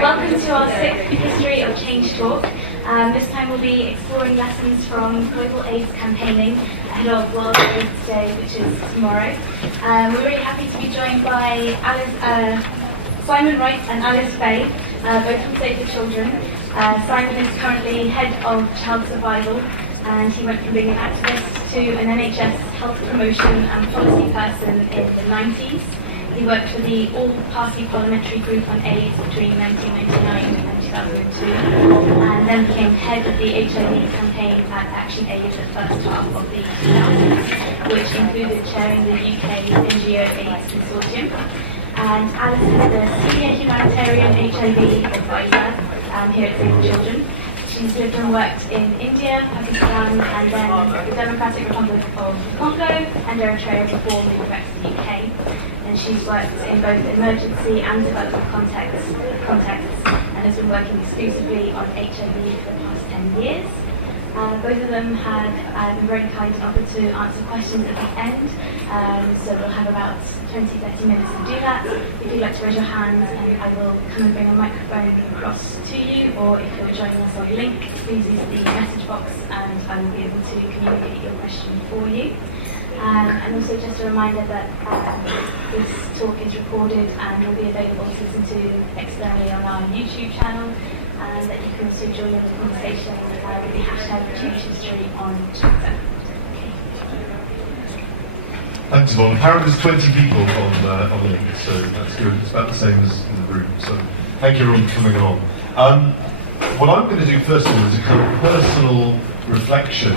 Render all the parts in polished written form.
Welcome to our 6th History of Change talk. This time we'll be exploring lessons from global AIDS campaigning ahead of World AIDS Day, which is tomorrow. We're really happy to be joined by Simon Wright and Alice Faye, both from Save the Children. Simon is currently head of child survival, and he went from being an activist to an NHS health promotion and policy person in the 90s. He worked for the All-Party Parliamentary Group on AIDS between 1999 and 2002, and then became head of the HIV campaign at ActionAid the first half of the 2000s, which included chairing the UK NGO AIDS Consortium. And Alice is the Senior Humanitarian HIV Advisor here at Save the Children. She's lived and worked in India, Pakistan, and then the Democratic Republic of Congo and Eritrea before moving back to the UK. And she's worked in both emergency and development contexts and has been working exclusively on HIV for the past 10 years. Both of them have been very kind and offered to answer questions at the end, so we'll have about 20-30 minutes to do that. If you'd like to raise your hand, I will come and bring a microphone across to you, or if you're joining us on link, please use the message box and I will be able to communicate your question for you. And also just a reminder that this talk is recorded and will be available to listen to externally on our YouTube channel, and that you can also join in the conversation with the hashtag #ChangeHistory on Twitter. Okay. Thanks, Yvonne. Apparently there's 20 people on the link, so that's good. It's about the same as in the room. So thank you everyone for coming along. What I'm going to do first of all is a kind of personal reflection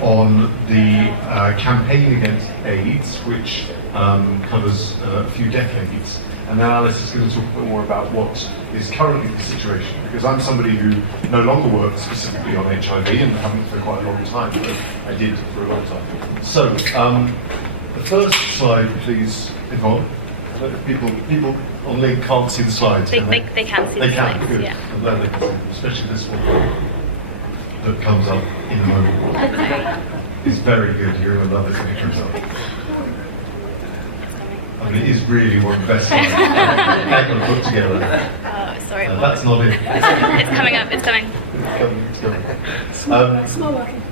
on the campaign against AIDS, which covers a few decades. And then Alice is going to talk a bit more about what is currently the situation, because I'm somebody who no longer works specifically on HIV and haven't for quite a long time, but I did for a long time. So, the first slide, please, Yvonne. People on link can't see the slides. They can see the slides, good. Yeah. I'm glad they can see them, especially this one that comes up in a moment. It's very good. You're going to love this picture yourself. I mean, it is really one of the best slides I've ever put together. Oh, sorry. That's not it. It's coming up. It's coming. It's coming. Small working.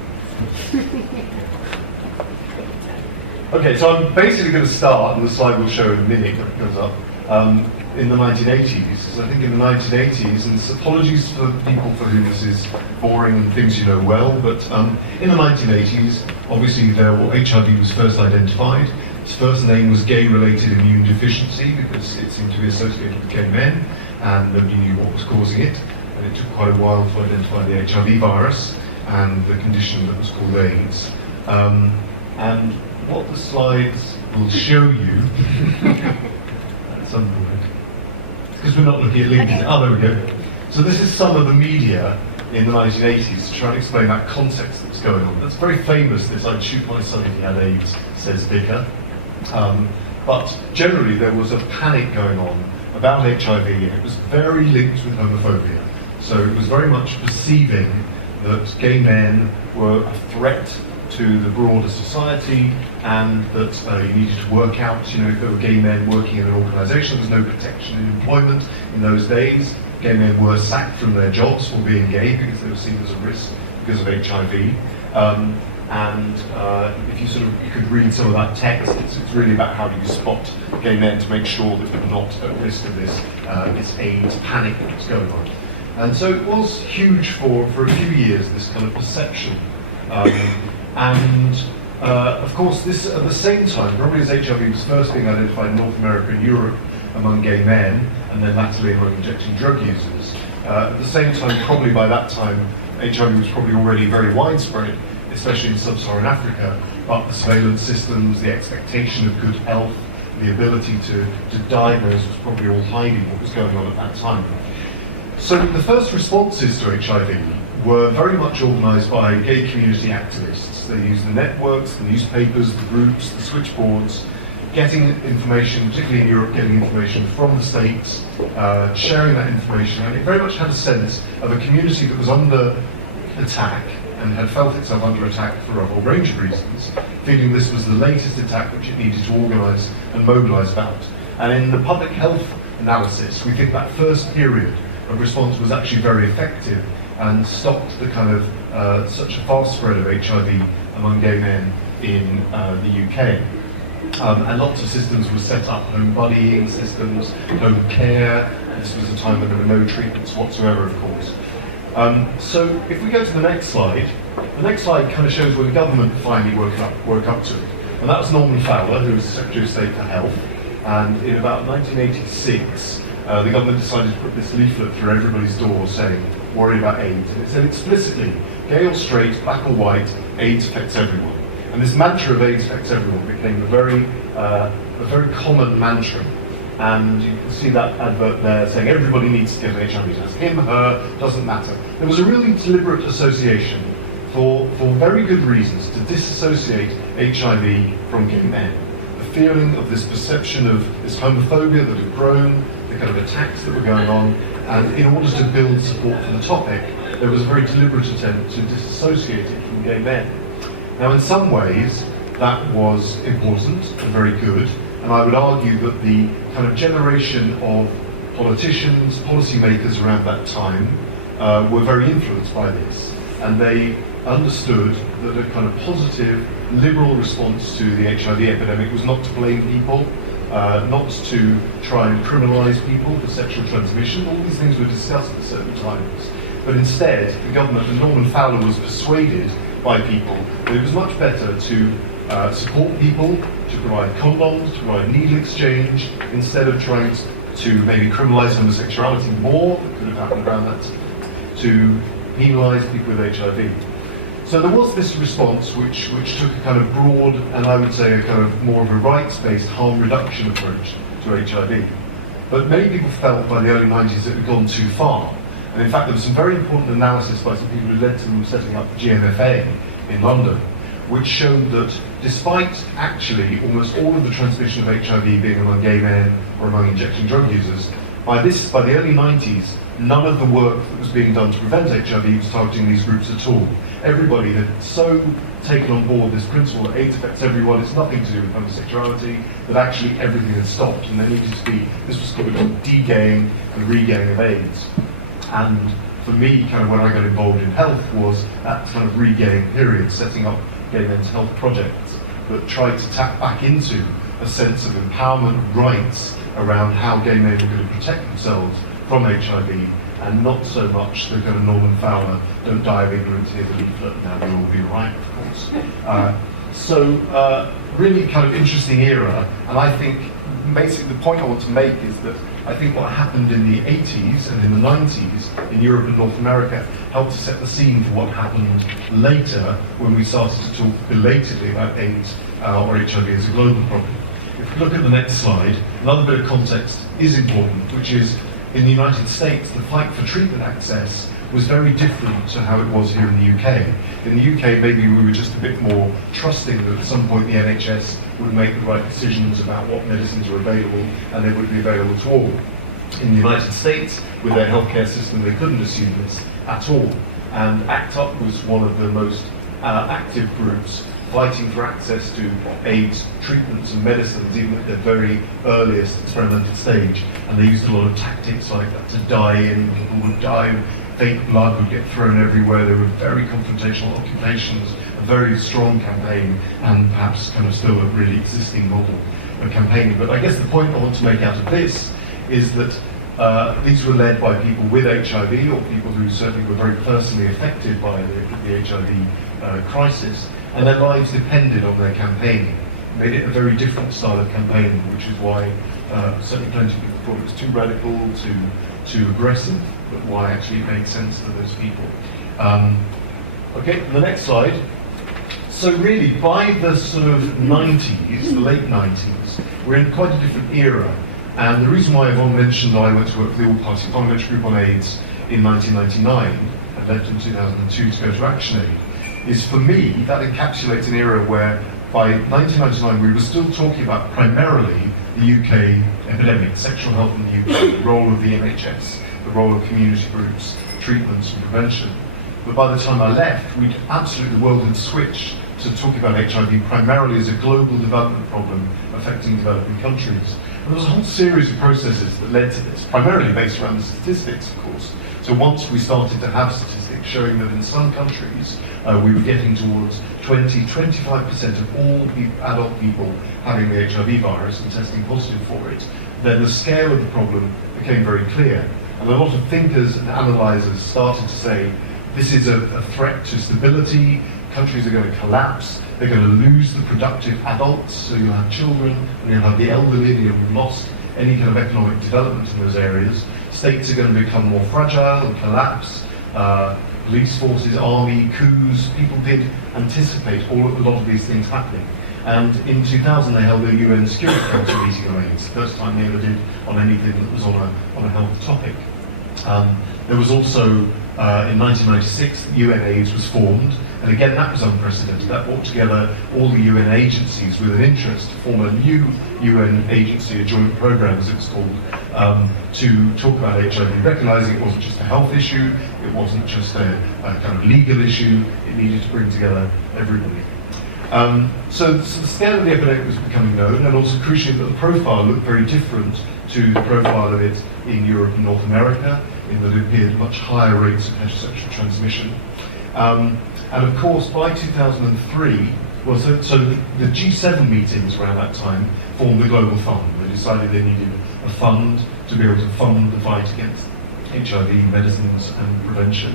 Okay, so I'm basically going to start, and the slide will show in a minute when it goes up, in the 1980s. So I think in the 1980s, and apologies for people for whom this is boring and things you know well, but in the 1980s, obviously HIV was first identified. Its first name was gay-related immune deficiency because it seemed to be associated with gay men, and nobody knew what was causing it. And it took quite a while to identify the HIV virus and the condition that was called AIDS. And what the slides will show you at some point, because we're not looking at links. Okay. Oh, there we go. So this is some of the media in the 1980s to try and explain that context that's going on. That's very famous, this "I'd shoot my son if he had AIDS," says Vicar. But generally there was a panic going on about HIV, and it was very linked with homophobia. So it was very much perceiving that gay men were a threat to the broader society, and that you needed to work out, if there were gay men working in an organisation, there was no protection in employment in those days. Gay men were sacked from their jobs for being gay because they were seen as a risk because of HIV. And if you could read some of that text, it's really about how do you spot gay men to make sure that you're not at risk of this AIDS panic that was going on. And so it was huge for a few years, this kind of perception. Of course, this at the same time, probably as HIV was first being identified in North America and Europe among gay men, and then latterly among injecting drug users, at the same time, probably by that time, HIV was probably already very widespread, especially in sub-Saharan Africa, but the surveillance systems, the expectation of good health, the ability to diagnose was probably all hiding what was going on at that time. So the first responses to HIV were very much organised by gay community activists. They used the networks, the newspapers, the groups, the switchboards, getting information, particularly in Europe, getting information from the States, sharing that information, and it very much had a sense of a community that was under attack and had felt itself under attack for a whole range of reasons, feeling this was the latest attack which it needed to organise and mobilise about. And in the public health analysis, we think that first period response was actually very effective and stopped the kind of such a fast spread of HIV among gay men in the UK. And lots of systems were set up, home buddying systems, home care. This was a time when there were no treatments whatsoever, of course. So if we go to the next slide kind of shows where the government finally woke up to it. And that was Norman Fowler, who was Secretary of State for Health. And in about 1986, the government decided to put this leaflet through everybody's door saying, worry about AIDS. And it said explicitly, gay or straight, black or white, AIDS affects everyone. And this mantra of AIDS affects everyone became a very common mantra. And you can see that advert there saying everybody needs to get an HIV test. Him, her, doesn't matter. There was a really deliberate association for very good reasons to disassociate HIV from gay men. The feeling of this perception of this homophobia that had grown, the kind of attacks that were going on, and in order to build support for the topic, there was a very deliberate attempt to disassociate it from gay men. Now, in some ways, that was important and very good, and I would argue that the kind of generation of politicians, policymakers around that time were very influenced by this, and they understood that a kind of positive, liberal response to the HIV epidemic was not to blame people, not to try and criminalise people for sexual transmission. All these things were discussed at certain times. But instead, the government, and Norman Fowler was persuaded by people that it was much better to support people, to provide condoms, to provide needle exchange, instead of trying to maybe criminalise homosexuality more, that could have happened around that, to penalise people with HIV. So there was this response which took a kind of broad, and I would say a kind of more of a rights-based harm reduction approach to HIV. But many people felt by the early 90s it had gone too far. And in fact, there was some very important analysis by some people who led to them setting up GMFA in London, which showed that despite actually almost all of the transmission of HIV being among gay men or among injection drug users, by the early 90s, none of the work that was being done to prevent HIV was targeting these groups at all. Everybody had so taken on board this principle that AIDS affects everyone, it's nothing to do with homosexuality, that actually everything had stopped, and there needed to be, this was called de-gaying and re-gaying of AIDS. And for me, kind of when I got involved in health was that kind of re-gaying period, setting up gay men's health projects that tried to tap back into a sense of empowerment and rights around how gay men were going to protect themselves from HIV, and not so much the kind of Norman Fowler, don't die of ignorance, here's a leaflet, now we'll all be right, of course. So really kind of interesting era, and I think basically the point I want to make is that I think what happened in the 80s and in the 90s in Europe and North America helped to set the scene for what happened later when we started to talk belatedly about AIDS or HIV as a global problem. If we look at the next slide, another bit of context is important, which is in the United States, the fight for treatment access was very different to how it was here in the UK. In the UK, maybe we were just a bit more trusting that at some point the NHS would make the right decisions about what medicines are available and they would be available to all. In the United States, with their healthcare system, they couldn't assume this at all. And ACT UP was one of the most active groups fighting for access to AIDS treatments and medicines, even at their very earliest experimental stage. And they used a lot of tactics like that to die in, people would die, fake blood would get thrown everywhere, there were very confrontational occupations, a very strong campaign, and perhaps kind of still a really existing model of campaigning. But I guess the point I want to make out of this is that these were led by people with HIV, or people who certainly were very personally affected by the HIV crisis, and their lives depended on their campaigning. It made it a very different style of campaigning, which is why certainly plenty of people thought it was too radical, too aggressive, but why actually it made sense to those people. Okay, the next slide. So really, by the sort of 90s, the late 90s, we're in quite a different era. And the reason why Yvonne mentioned I went to work for the All-Party Parliamentary Group on AIDS in 1999 and left in 2002 to go to ActionAid is, for me, that encapsulates an era where by 1999 we were still talking about primarily the UK epidemic, sexual health in the UK, the role of the NHS, the role of community groups, treatments and prevention. But by the time I left, the world had switched to talking about HIV primarily as a global development problem affecting developing countries. And there was a whole series of processes that led to this, primarily based around the statistics, of course. So once we started to have statistics showing that in some countries we were getting towards 20-25% of all adult people having the HIV virus and testing positive for it, then the scale of the problem became very clear. And a lot of thinkers and analysers started to say, this is a threat to stability, countries are going to collapse, they're going to lose the productive adults, so you'll have children, and you'll have the elderly, and you'll have lost any kind of economic development in those areas. States are going to become more fragile and collapse. Police forces, army, coups, people did anticipate a lot of these things happening. And in 2000 they held a UN Security Council meeting on AIDS, the first time they ever did on anything that was on a health topic. There was also, in 1996, UN AIDS was formed, and again that was unprecedented. That brought together all the UN agencies with an interest to form a new UN agency, a joint programme as it was called, to talk about HIV, recognising it wasn't just a health issue, it wasn't just a kind of legal issue, it needed to bring together everybody. So the scale of the epidemic was becoming known, and also crucially that the profile looked very different to the profile of it in Europe and North America, in that it appeared much higher rates of heterosexual transmission. And of course, by 2003, so the G7 meetings around that time formed the Global Fund. They decided they needed a fund to be able to fund the fight against HIV, medicines and prevention.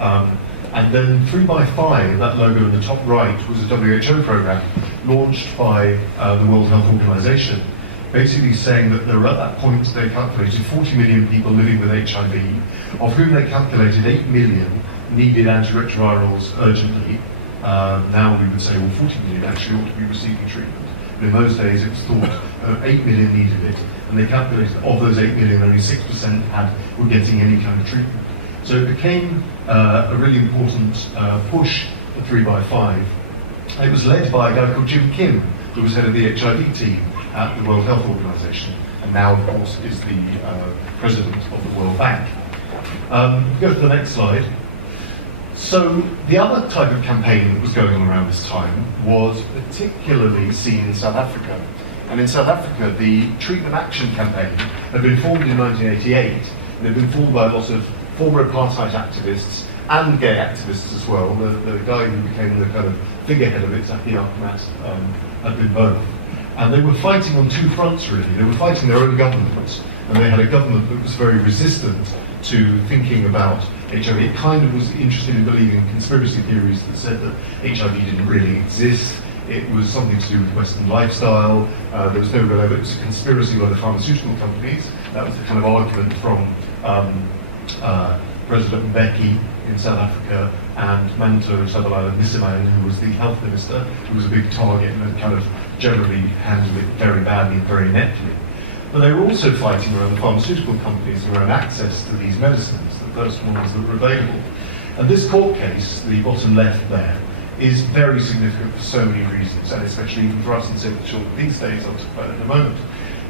And then 3x5, that logo in the top right, was a WHO program launched by the World Health Organization, basically saying that there were at that point they calculated 40 million people living with HIV, of whom they calculated 8 million needed antiretrovirals urgently. Now we would say, well, 40 million actually ought to be receiving treatment. But in those days it was thought 8 million needed it, and they calculated of those 8 million, only 6% were getting any kind of treatment. So it became a really important push for 3x5. It was led by a guy called Jim Kim, who was head of the HIV team at the World Health Organization, and now, of course, is the president of the World Bank. Go to the next slide. So the other type of campaign that was going on around this time was particularly seen in South Africa. And in South Africa, the Treatment Action Campaign had been formed in 1988, and had been formed by lots of former apartheid activists and gay activists as well. The guy who became the kind of figurehead of it, Zaki Ahmed, had been both. And they were fighting on two fronts, really. They were fighting their own government, and they had a government that was very resistant to thinking about HIV. It kind of was interested in believing in conspiracy theories that said that HIV didn't really exist. It was something to do with Western lifestyle. There was no real evidence. It was a conspiracy by the pharmaceutical companies. That was the kind of argument from President Mbeki in South Africa and Manto Tshabalala-Msimang, who was the health minister, who was a big target and had kind of generally handled it very badly and very ineptly. But they were also fighting around the pharmaceutical companies around access to these medicines, the first ones that were available. And this court case, the bottom left there, is very significant for so many reasons, and especially even for us in Save the Children these days, I'll talk about it in a moment.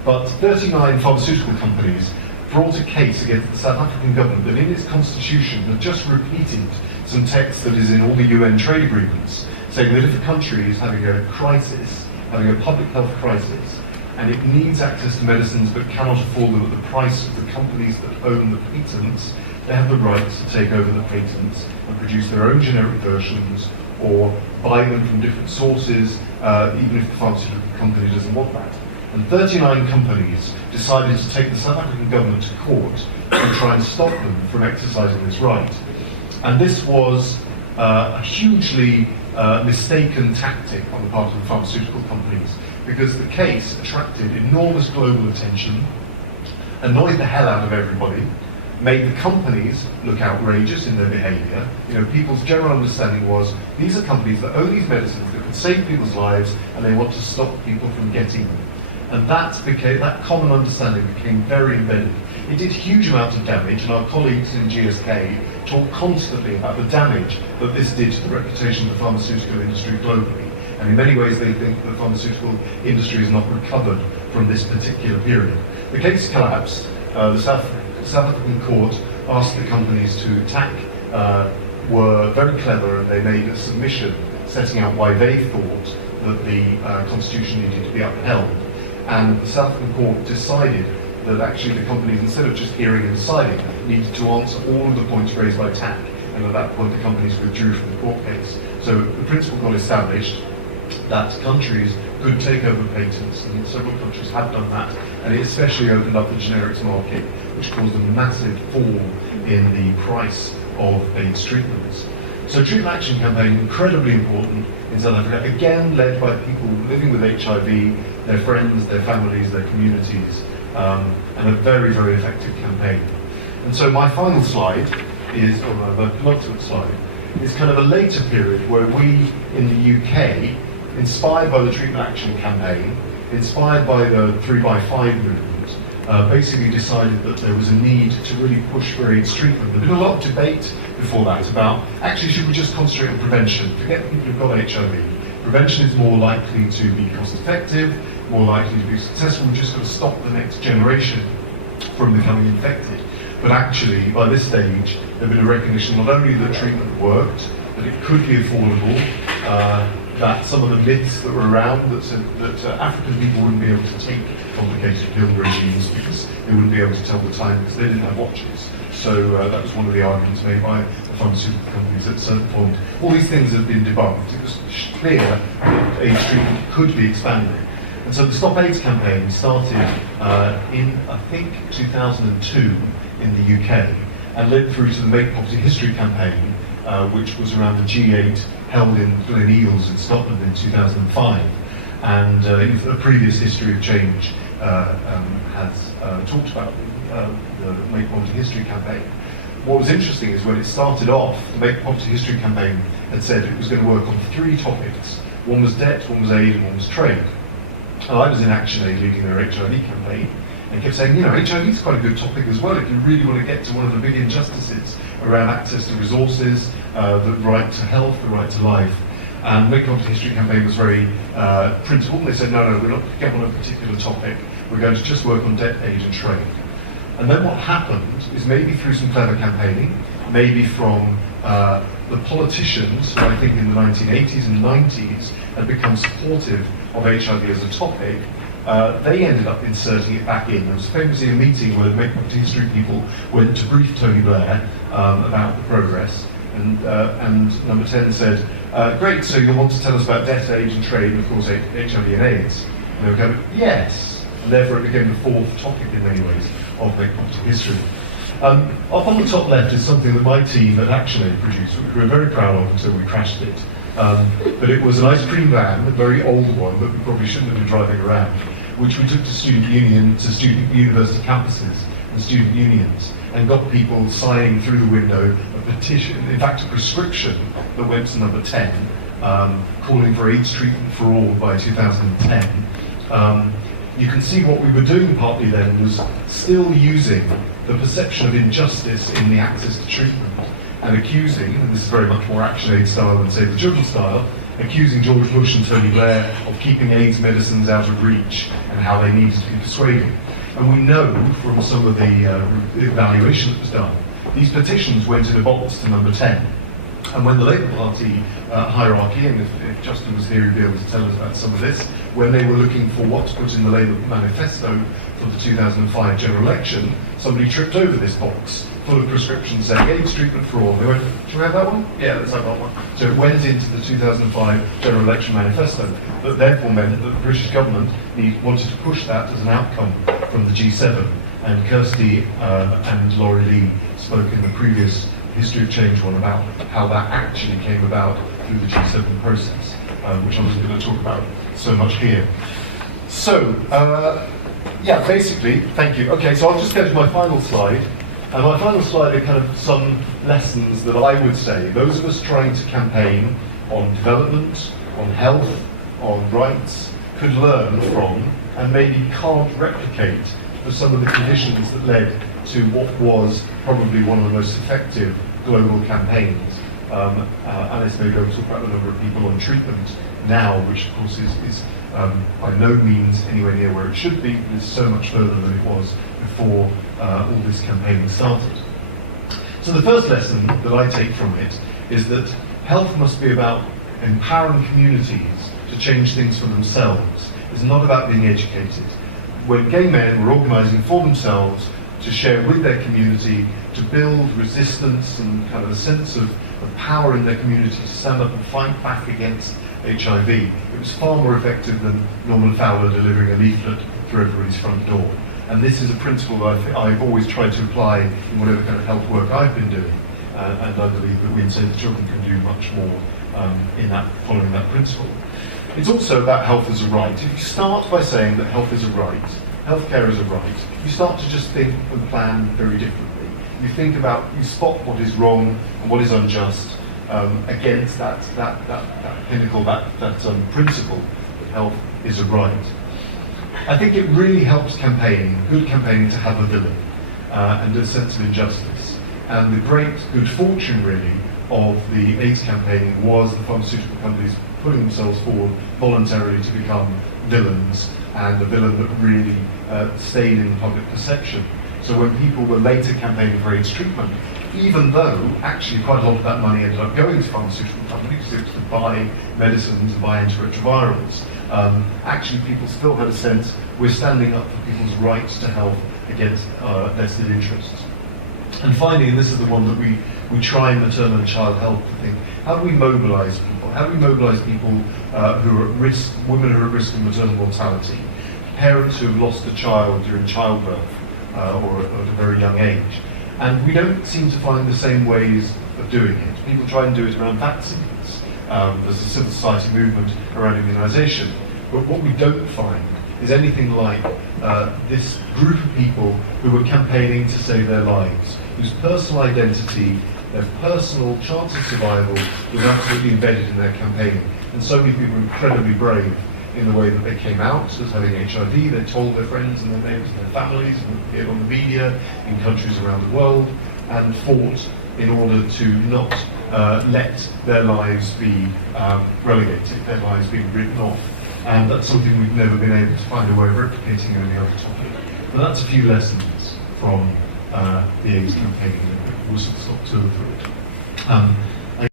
But 39 pharmaceutical companies brought a case against the South African government that in its constitution had just repeated some text that is in all the UN trade agreements, saying that if a country is having a crisis, having a public health crisis, and it needs access to medicines but cannot afford them at the price of the companies that own the patents, they have the right to take over the patents and produce their own generic versions or buy them from different sources, even if the pharmaceutical company doesn't want that. And 39 companies decided to take the South African government to court and try and stop them from exercising this right. And this was a hugely mistaken tactic on the part of the pharmaceutical companies, because the case attracted enormous global attention, annoyed the hell out of everybody, made the companies look outrageous in their behaviour. You know, people's general understanding was these are companies that own these medicines that could save people's lives, and they want to stop people from getting them. And that common understanding became very embedded. It did huge amounts of damage, and our colleagues in GSK talk constantly about the damage that this did to the reputation of the pharmaceutical industry globally. And in many ways they think the pharmaceutical industry has not recovered from this particular period. The case collapsed. The South African court asked the companies to attack, were very clever, and they made a submission setting out why they thought that the constitution needed to be upheld. and the South African court decided that actually the companies, instead of just hearing and deciding, needed to answer all of the points raised by TAC, and at that point the companies withdrew from the court case. So the principle got established that countries could take over patents, and several countries have done that, and it especially opened up the generics market, which caused a massive fall in the price of AIDS treatments. So treatment action campaign, incredibly important in South Africa, again led by people living with HIV, their friends, their families, their communities, and a very, very effective campaign. And so my final slide is, or the penultimate slide, is kind of a later period where we in the UK, inspired by the treatment action campaign, inspired by the 3x5 movement, basically decided that there was a need to really push for AIDS treatment. There'd been a lot of debate before that about, actually, should we just concentrate on prevention? Forget people who've got HIV. Prevention is more likely to be cost effective, more likely to be successful. We've just got to stop the next generation from becoming infected. But actually, by this stage, there'd been a recognition not only that treatment worked, that it could be affordable, that some of the myths that were around that said that African people wouldn't be able to take complicated pill regimes because they wouldn't be able to tell the time because they didn't have watches. So that was one of the arguments made by the pharmaceutical companies at a certain point. All these things have been debunked. It was clear that AIDS treatment could be expanded. And so the Stop AIDS campaign started in, I think, 2002 in the UK and led through to the Make Poverty History campaign, which was around the G8 held in Glen Eagles in Scotland in 2005. And a previous history of change has talked about the Make Poverty History campaign. What was interesting is when it started off, the Make Poverty History campaign had said it was going to work on 3 topics. One was debt, one was aid, and one was trade. And I was in ActionAid leading their HIV campaign, and kept saying, you know, HIV is quite a good topic as well if you really want to get to one of the big injustices around access to resources, the right to health, the right to life. And Make Poverty History campaign was very principled. They said, no, we're not going to get on a particular topic. We're going to just work on debt, aid, and trade. And then what happened is maybe through some clever campaigning, maybe from the politicians who I think in the 1980s and 90s had become supportive of HIV as a topic, they ended up inserting it back in. There was famously a meeting where the Make Poverty History people went to brief Tony Blair about the progress, and number 10 said, great, so you'll want to tell us about debt, aid and trade, and of course HIV and AIDS. And they were kind of, yes, and therefore it became the 4th topic in many ways of Make Poverty History. Up on the top left is something that my team at ActionAid produced, which we were very proud of until we crashed it. But it was an ice cream van, a very old one that we probably shouldn't have been driving around, which we took to student university campuses and student unions, and got people signing through the window a petition, in fact a prescription that went to number 10, calling for AIDS treatment for all by 2010. You can see what we were doing partly then was still using the perception of injustice in the access to treatment and accusing, and this is very much more ActionAid style than Save the Children style, accusing George Bush and Tony Blair of keeping AIDS medicines out of reach and how they needed to be persuaded. And we know from some of the evaluation that was done, these petitions went in a box to number 10. And when the Labour Party hierarchy, and if Justin was here, he'd be able to tell us about some of this, when they were looking for what to put in the Labour manifesto for the 2005 general election, somebody tripped over this box full of prescriptions saying AIDS treatment for all. They went, do you have that one? Yeah, let's have that one. So it went into the 2005 general election manifesto, that therefore meant that the British government wanted to push that as an outcome from the G7. And Kirsty and Laurie Lee spoke in the previous History of Change one about how that actually came about through the G7 process, which I wasn't going to talk about so much here. So, yeah, basically, thank you. Okay, so I'll just go to my final slide. And my final slide are kind of some lessons that I would say those of us trying to campaign on development, on health, on rights, could learn from and maybe can't replicate for some of the conditions that led to what was probably one of the most effective global campaigns. Alice may go talk about the number of people on treatment now, which of course is by no means anywhere near where it should be. It's so much further than it was before all this campaigning started. So the first lesson that I take from it is that health must be about empowering communities to change things for themselves. It's not about being educated. When gay men were organising for themselves to share with their community, to build resistance and kind of a sense of power in their community to stand up and fight back against HIV, it was far more effective than Norman Fowler delivering a leaflet through everybody's front door. And this is a principle that I've always tried to apply in whatever kind of health work I've been doing. And I believe that we in Save the Children can do much more in that, following that principle. It's also about health as a right. If you start by saying that health is a right, healthcare is a right, you start to just think and plan very differently. You think about, you spot what is wrong and what is unjust against that pinnacle, that principle that health is a right. I think it really helps campaigning, good campaigning, to have a villain and a sense of injustice. And the great good fortune, really, of the AIDS campaigning was the pharmaceutical companies putting themselves forward voluntarily to become villains, and a villain that really stayed in public perception. So when people were later campaigning for AIDS treatment, even though actually quite a lot of that money ended up going to pharmaceutical companies to buy medicines and buy antiretrovirals, actually people still had a sense we're standing up for people's rights to health against vested interests. And finally, and this is the one that we try in maternal and child health to think, how do we mobilise people? How do we mobilise people who are at risk, women who are at risk of maternal mortality, parents who have lost a child during childbirth or at a very young age? And we don't seem to find the same ways of doing it. People try and do it around vaccines. There's a civil society movement around immunisation. But what we don't find is anything like this group of people who were campaigning to save their lives, whose personal identity, their personal chance of survival was absolutely embedded in their campaigning. And so many people were incredibly brave in the way that they came out as having HIV. They told their friends and their neighbours and their families, and appeared on the media in countries around the world, and fought in order to not let their lives be relegated, their lives being written off. And that's something we've never been able to find a way of replicating in any other topic. But that's a few lessons from the AIDS campaign that we'll stop to through it.